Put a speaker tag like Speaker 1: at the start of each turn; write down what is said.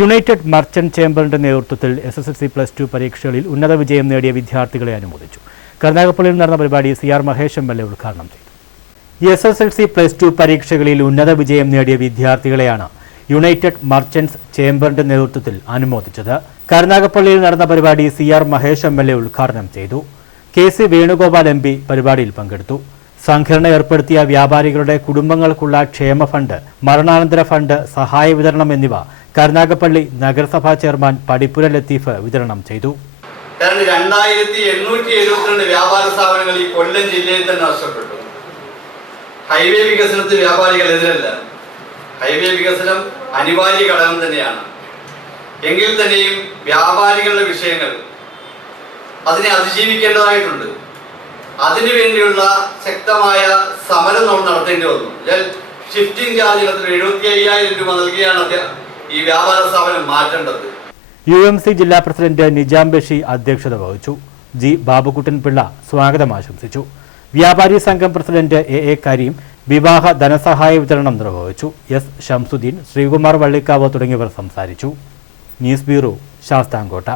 Speaker 1: United merchant ചേംബറിന്റെ നേതൃത്വത്തിൽ S S L C plus two പരീക്ഷകളിൽ ഉന്നത വിജയം നേടിയ വിദ്യാർത്ഥികളെ അനുമോദിച്ചു. കരുനാഗപ്പള്ളിയിൽ നടന്ന പരിപാടി C R Mahesh M L A ഉദ്ഘാടനം ചെയ്തു. S S L C plus two പരീക്ഷകളിൽ ഉന്നത വിജയം നേടിയ വിദ്യാർത്ഥികളെയാണ് യുണൈറ്റഡ് മർച്ചന്റ്സ് ചേംബറിന്റെ നേതൃത്വത്തിൽ അനുമോദിച്ചത്. കരുനാഗപ്പള്ളിയിൽ നടന്ന പരിപാടി C R Mahesh M L A ഉദ്ഘാടനം ചെയ്തു. K C Venugopal M P പരിപാടിയിൽ പങ്കെടുത്തു. സംഘടന ഏർപ്പെടുത്തിയ വ്യാപാരികളുടെ കുടുംബങ്ങൾക്കുള്ള ക്ഷേമ ഫണ്ട് മരണാനന്തര ഫണ്ട് സഹായ വിതരണം എന്നിവ കരുനാഗപ്പള്ളി നഗരസഭാ ചെയർമാൻ പടിപ്പുര ലത്തീഫ് വിതരണം ചെയ്തു.
Speaker 2: കാരണം രണ്ടായിരത്തി എണ്ണൂറ്റി എഴുപത്തിരണ്ട് വ്യാപാര സ്ഥാപനങ്ങൾ ഈ കൊല്ലം ജില്ലയിൽ തന്നെ നഷ്ടപ്പെട്ടു. ഹൈവേ വികസനത്തിൽ വ്യാപാരികൾ എതിരല്ല. ഹൈവേ വികസനം അനിവാര്യ ഘടകം തന്നെയാണ്. എങ്കിൽ തന്നെയും വ്യാപാരികളുടെ വിഷയങ്ങൾ അതിനെ അതിജീവിക്കേണ്ടതായിട്ടുണ്ട്. അതിനു വേണ്ടിയുള്ള ശക്തമായ സമരം നമ്മൾ നടത്തേണ്ടി വന്നു. ഷിഫ്റ്റിംഗ് ചാർജ് എഴുപത്തി അയ്യായിരം രൂപ നൽകിയാണ് അദ്ദേഹം ഈ വ്യാപാര സ്ഥാപനം മാറ്റേണ്ടത്.
Speaker 1: യു എം സി ജില്ലാ പ്രസിഡന്റ് നിജാം ബഷി അധ്യക്ഷത വഹിച്ചു. ജി ബാബുക്കുട്ടൻ പിള്ള സ്വാഗതം ആശംസിച്ചു. വ്യാപാരി സംഘം പ്രസിഡന്റ് എ എ കരീം വിവാഹ ധനസഹായ വിതരണം നിർവഹിച്ചു. എസ് ഷംസുദ്ദീൻ ശ്രീകുമാർ വള്ളിക്കാവ് തുടങ്ങിയവർ സംസാരിച്ചു. News bureau Sasthamkotta.